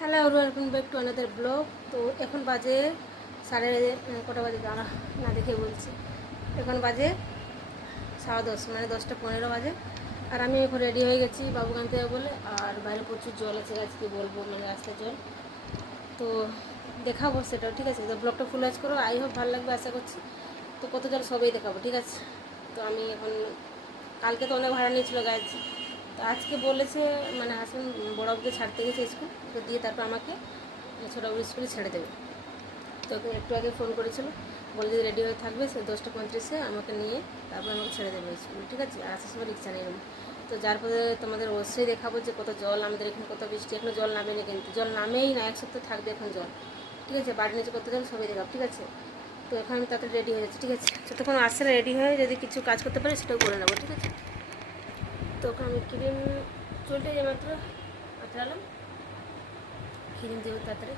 Hello welcome back to another blog. তো এখন বাজে সাড়ে কটা বাজে দাঁড়া না দেখে বলছি, এখন বাজে 10:30, মানে 10:15 বাজে। আর আমি এখন রেডি হয়ে গেছি বাবু আনতে যাবো বলে। আর বাইরে প্রচুর জল আছে, আজকে বলবো মানে রাস্তার জল, তো দেখাবো সেটাও, ঠিক আছে? তো ব্লগটা ফুল ওয়াচ করো, আই হোপ ভালো লাগবে আশা করছি। তো কত জল সবই দেখাবো, ঠিক আছে? তো আমি এখন, কালকে তো অনেক ভাড়া নিয়েছিল গাছ, তো আজকে বলেছে মানে হাসবেন্ড বড়বাবুকে ছাড়তে গেছে স্কুল, তো দিয়ে তারপর আমাকে ছোটোবাবু স্কুলে ছেড়ে দেবে। তো একটু আগে ফোন করেছিল, বলে যে রেডি হয়ে থাকবে, সে 10:35 আমাকে নিয়ে তারপর আমাকে ছেড়ে দেবে স্কুল, ঠিক আছে? আর আসার সময় রিক্সা নিয়ে নেবো। তো যার পরে তোমাদের অবশ্যই দেখাবো যে কত জল আমাদের এখানে, কত বৃষ্টি, এখনো জল নামেনি, কিন্তু জল নামেই না, এক সপ্তাহ থাকবে এখন জল, ঠিক আছে? বাড়ি নিচে কত জল সবই দেখাবো, ঠিক আছে? তো এখন আমি তাড়াতাড়ি রেডি হয়ে যাচ্ছি, ঠিক আছে? যতক্ষণ আসছে রেডি হয়ে যদি কিছু কাজ করতে পারি সেটাও করে নেবো, ঠিক আছে? তো ওখানে আমি ক্রিম চুলটা যে মাত্র আঁচড়ালাম, ক্রিম দেবো তাড়াতাড়ি,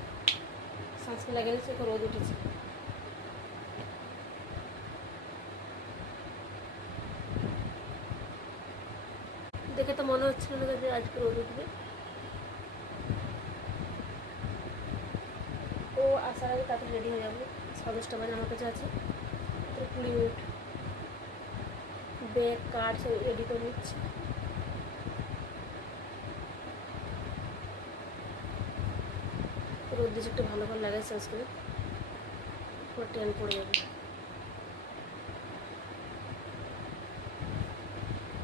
সানস্ক্রিন লাগিয়ে নিচ্ছি, এখন রোদ উঠেছে। দেখে তো মনে হচ্ছিল না যে আজকে রোদ উঠবে। ও আসার আগে তাড়াতাড়ি রেডি হয়ে যাবো, 10:30 বাজে আমার কাছে আছে, 20 মিনিট। ব্যাগ কার্ড সব রেডি করে নিচ্ছি। রোদ দিচ্ছে একটু ভালো করে লাগাই সানস্ক্রিন, পুরো ট্যান পড়ে যাবে।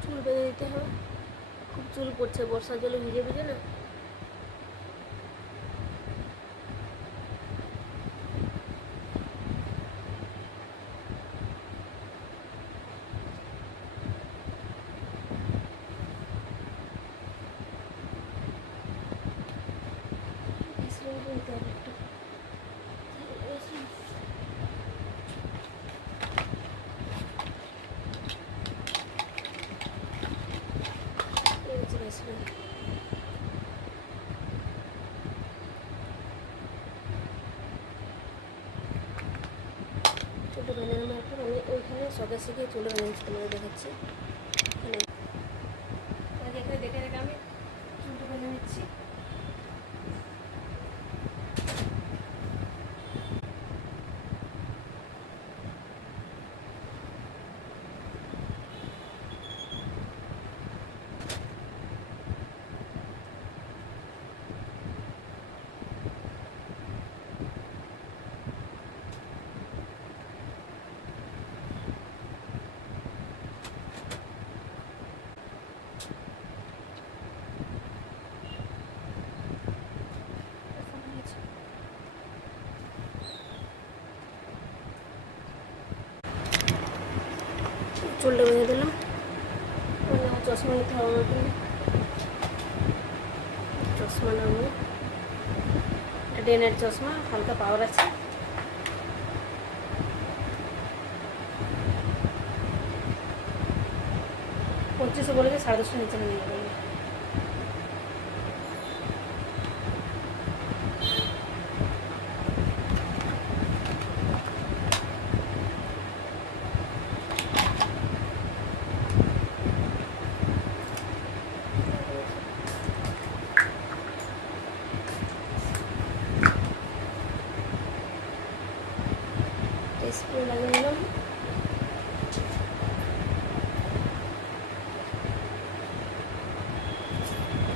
চুল বেঁধে দিতে হবে, খুব চুল পড়ছে, বর্ষার জলে ভিজে ভিজে না। নিতে হবে একটু। চুলটা বেঁধে নেবো এখন। আমি ওইখানে সদা শিখে চুলটা বেঁধে নিচ্ছি, তোমাদের দেখাচ্ছি। এখানে দেখে দেখে আমি চুলটা বেঁধে নিচ্ছি। চুলটা বেঁধে দিলাম, চশমা নিতে হবে আমাকে, চশমা নেবো, ডেনের চশমা, হালকা পাওয়ার আছে। পঁচিশে বলেছে, 10:30 নিচে নিয়ে যাবে। স্প্রে লাগিয়ে নিলাম।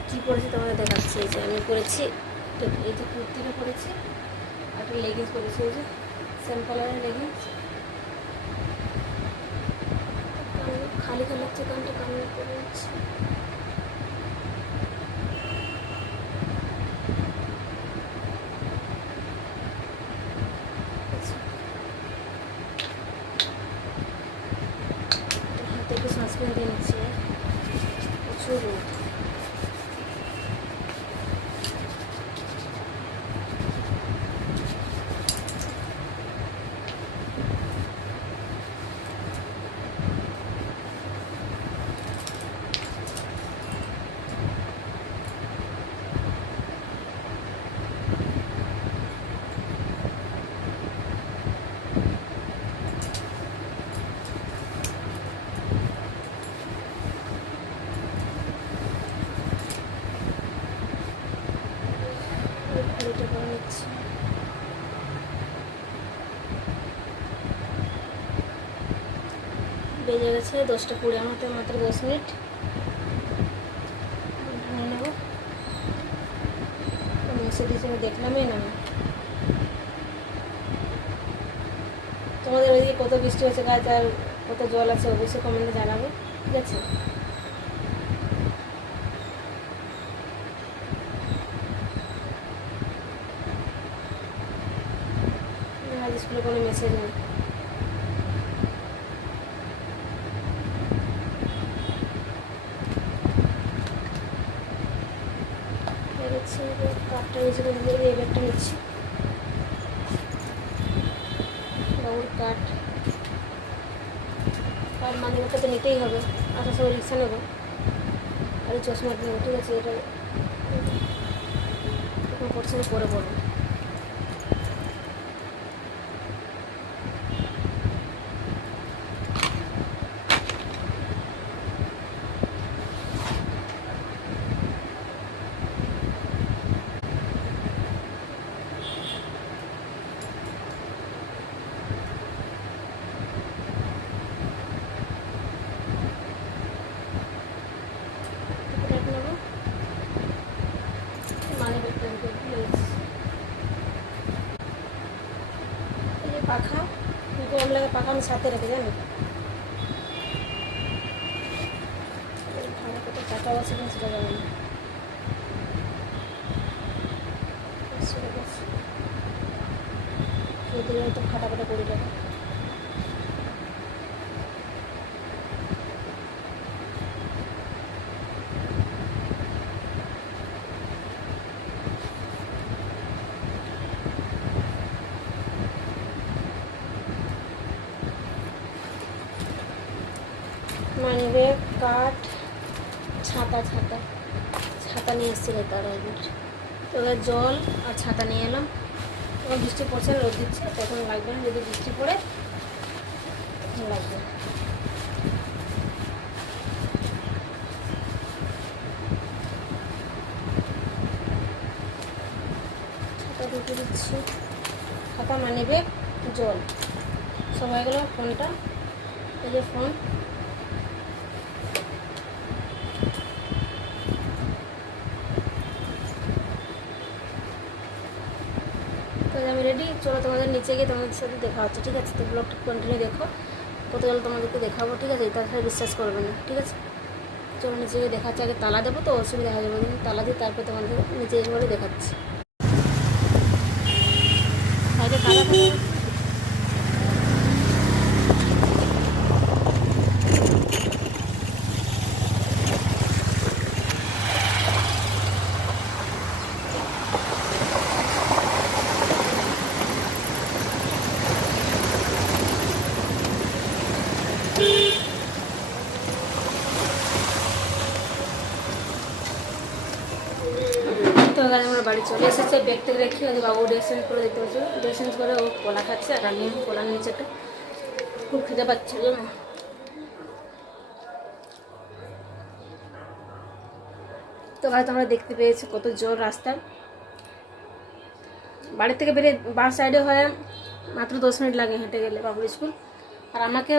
কী পরেছি তোমাদের দেখাচ্ছি, এই যে আমি পরেছি, এই যে কুর্তিটা পরেছি, আর একটা লেগিংস পরেছি, এই যে সেম কালারের লেগিংস। খালি খালি হচ্ছে কানটা, কান করে নিচ্ছি। হাতে একটু সানস্ক্রিন দিয়ে নিচ্ছি, প্রচুর রোদ। ঘড়িটা করে নিচ্ছি। বেজে গেছে 10টা 20, আমার তো মাত্র 10 মিনিট নিয়ে নেবো। মেসেজ হিসেবে দেখলামই না। তোমাদের ওইদিকে কত বৃষ্টি হচ্ছে গাছ আর কত জল আছে অবশ্যই কমেন্টে জানাবে, ঠিক আছে? আজ স্কুলে কোনো মেসেজ নেই। কাঠটা নিচে দিয়ে এই ব্যাগটা নিচ্ছি, বাবুর কাঠ। আর মাঝে ব্যাগটা তো নিতেই হবে, আসার সময় রিক্সা নেবো আর চশমাটা নেবো, ঠিক আছে? এটা এখন পড়ছে না, পরে পড়বো। পাখা গরম লাগে, পাখা আমি সাথে রেখে জানি। কত টাকা আছে সেটা জানি না। তো খাটাপাটা করি টাকা। মানিবে কাঠ, ছাতা ছাতা ছাতা নিয়ে এসেছিল তার একবার। এবার জল আর ছাতা নিয়ে এলাম। এখন বৃষ্টি পড়ছে, রোদ দিচ্ছে, তখন লাগবে না। যদি বৃষ্টি পড়ে লাগবে। ছাতা ঢুকে দিচ্ছি। ছাতা মানিবে জল সব হয়ে গেল। ফোনটা, এই যে ফোন। তো আমি রেডি, চলো তোমাদের নিচে গিয়ে তোমাদের সাথে দেখা হচ্ছে, ঠিক আছে? তো ব্লগটা কন্টিনিউ দেখো, কত গেলে তোমাদেরকে দেখাবো, ঠিক আছে? তাছাড়া বিশ্বাস করবে না, ঠিক আছে? চলো নিচে গিয়ে দেখাচ্ছি। আগে তালা দেবো তো অসুবিধা হয়ে যাবে, তালা দিই তারপরে তোমাদের নিচে একবারে দেখাচ্ছি। বাইরে তালা থাকে। তো আমরা বাড়ি চলে এসেছে, ব্যাগ থেকে রেখে ওদের বাবু ড্রেস চেঞ্জ করে দিতে হচ্ছে। ড্রেস চেঞ্জ করে ও কলা খাচ্ছে আর আমি কলা নিচেটা খুব খেতে পাচ্ছি জানো। তো ভাই তোমরা দেখতে পেয়েছো কত জোর রাস্তা। বাড়ি থেকে বেরিয়ে বাস সাইডে হয়ে মাত্র 10 মিনিট লাগে হেঁটে গেলে বাবুর স্কুল। আর আমাকে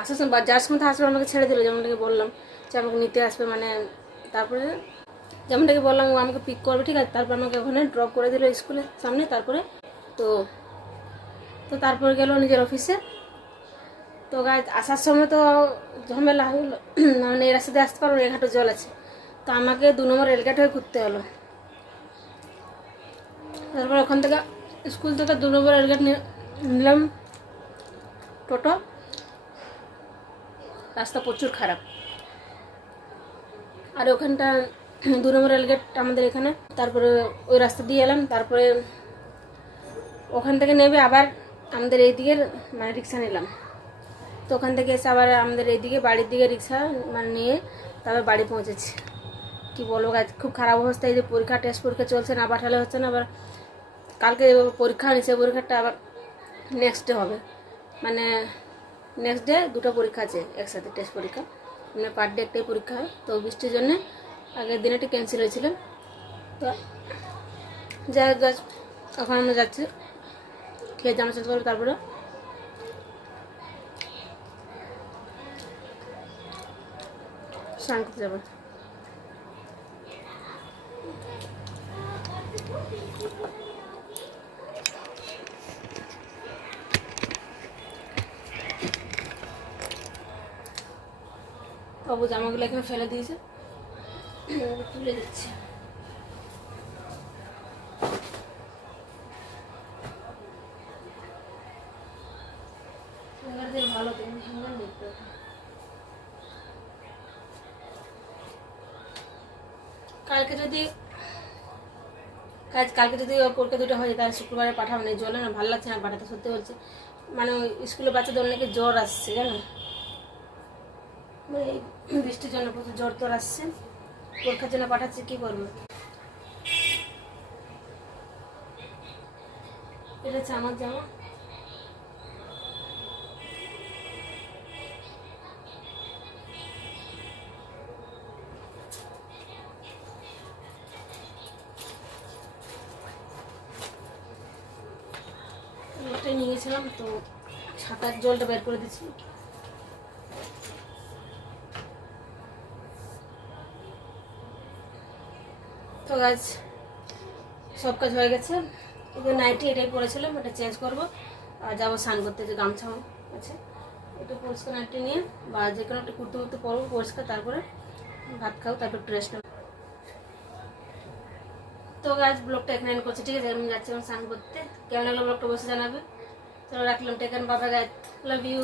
আসার সময় যার সময় আসবে আমাকে ছেড়ে দিল, যেমনটাকে বললাম যে আমাকে নিতে আসবে, মানে তারপরে যেমনটাকে বললাম ও আমাকে পিক করবে, ঠিক আছে? তারপর আমাকে ওখানে ড্রপ করে দিল স্কুলের সামনে। তারপরে তো তো তারপর গেল নিজের অফিসে। তো গাছ আসার সময় তো ঝামেলা হলো, মানে এই রাস্তাতে আসতে পারবো না, এই ঘাটে জল আছে। তো আমাকে 2 নম্বর রেলগেট হয়ে ঘুরতে হলো। তারপর ওখান থেকে স্কুল থেকে 2 নম্বর রেলগেট নিলাম টোটো। রাস্তা প্রচুর খারাপ। আর ওখানটা 2 নম্বর রেলগেট আমাদের এখানে। তারপরে ওই রাস্তা দিয়ে এলাম। তারপরে ওখান থেকে নেবে আবার আমাদের এইদিকে মানে রিক্সা নিলাম। তো ওখান থেকে এসে আবার আমাদের এইদিকে বাড়ির দিকে রিক্সা মানে নিয়ে তারপর বাড়ি পৌঁছেছি। কি বলবো গাছ, খুব খারাপ অবস্থা। এই যে পরীক্ষা, টেস্ট পরীক্ষা চলছে না, পাঠালে হচ্ছে না। আবার কালকে পরীক্ষা নিচ্ছে, পরীক্ষাটা আবার নেক্সট ডে হবে, মানে নেক্সট ডে 2টা পরীক্ষা আছে একসাথে, টেস্ট পরীক্ষা, মানে পার ডে একটাই পরীক্ষা হয়। তো বৃষ্টির জন্য আগের দিন একটা ক্যান্সেল হয়েছিল। তো যাই হোক গাছ, এখন আমরা যাচ্ছি খেয়ে জামা চেঞ্জ করবো, তারপরে স্নান করতে যাবো। বাবু জামাগুলো এখানে ফেলে দিয়েছে, তুলে দিচ্ছে। ভালো দেখতে কালকে যদি পরীক্ষা দুটো হয়ে যায় তাহলে শুক্রবারে পাঠাবো না, জলে না ভালো লাগছে না পাঠাতে, সত্যি বলছে। মানে স্কুলে বাচ্চাদের অনেকে জ্বর আসছে জানো, মানে বৃষ্টির জন্য প্রচুর জ্বর তোর আসছে, পরীক্ষার জন্য পাঠাচ্ছি, কী করবো। এটা হচ্ছে আমার জামা। ওটাই নিয়ে গেছিলাম তো, ছাতার জলটা বের করে দিচ্ছি। তো গাছ সব কাজ হয়ে গেছে, এবার নাইটি এটাই পরেছিলাম, এটা চেঞ্জ করবো আর যাবো স্নান করতে, যে গামছা আছে একটু পরিষ্কার নাইটি নিয়ে বা যে কোনো একটা কুর্তি কুর্তি পরবো পরিষ্কার, তারপরে ভাত খাবো, তারপর একটু রেস্ট নেবো। তো গাছ ব্লগটা এখানে এন্ড করছি, ঠিক আছে? আমি যাচ্ছি স্নান করতে। কেমন লাগলো ব্লগটা বসে জানাবে। চলো রাখলাম, টেকেন, বাবা গাছ, লাভ ইউ।